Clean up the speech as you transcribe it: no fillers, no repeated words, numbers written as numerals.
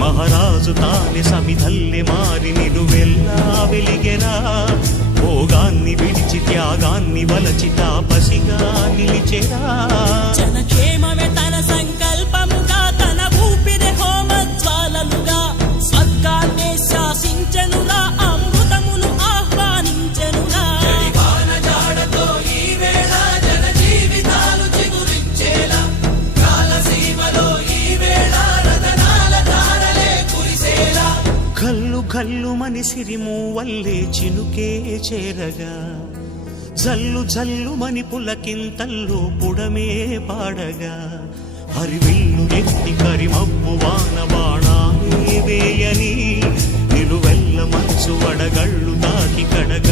మహారాజు తానే సమిధల్లె మారి నిలువెల్లా వెలిగెరా. భోగాన్ని విడిచి త్యాగాన్ని వలచి తాపసిగా నిలిచెరా. జనక్షేమమే తన సంకల్పముగా, తన ఊపిరి హోమజ్వాలలుగా, స్వర్గాన్నే శాసించెనురా, అమృతమును ఆహ్వానించెనురా. కల్లు కల్లు మని సిరిమూవల్లే చినుకే చేరగా, జల్లు జల్లు మని పులకింతల్లో పుడమే పాడగా, హరివిల్లు ఎత్తి కరిమబ్బు వాన బాణాలే వేయని, నిలువెల్ల మంచు వడగళ్ళు తాకి కడగ